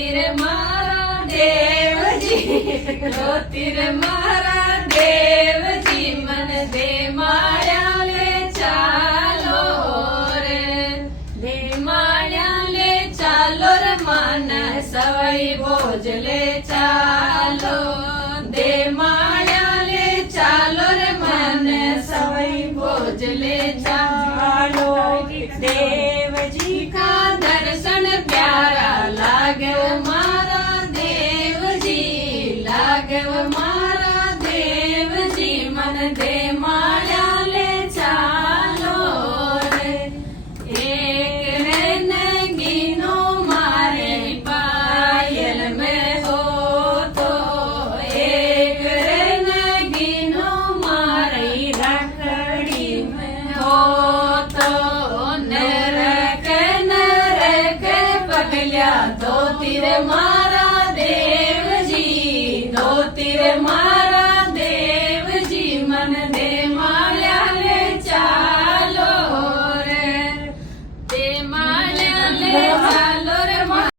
ધોતીર મારા દેવજી, ધોતીર મારા દેવજી, મન દે માળ્યા લે ચાલો રે, દે માળ્યા લે ચાલો રે, મન સવાઈ ભોજ લે ચાલો, દે માળ્યા લે ચાલો રે, મન સવાઈ ભોજ લે ચાલો, દેવજી કા દર્શન પ્યારા લાગે મારા દેવજી, લાગે મારા દેવજી, મન દે માળ્યા લે ચાલો રે, એક રે નગીનો મારે પાયલ મેં હોતો, એક રે નગીનો મારી રાખડી મેં હોતો, નરક પગલ્યા ધોતીર મારા દેવજી, ધોતીર મારા દેવજી, મન દે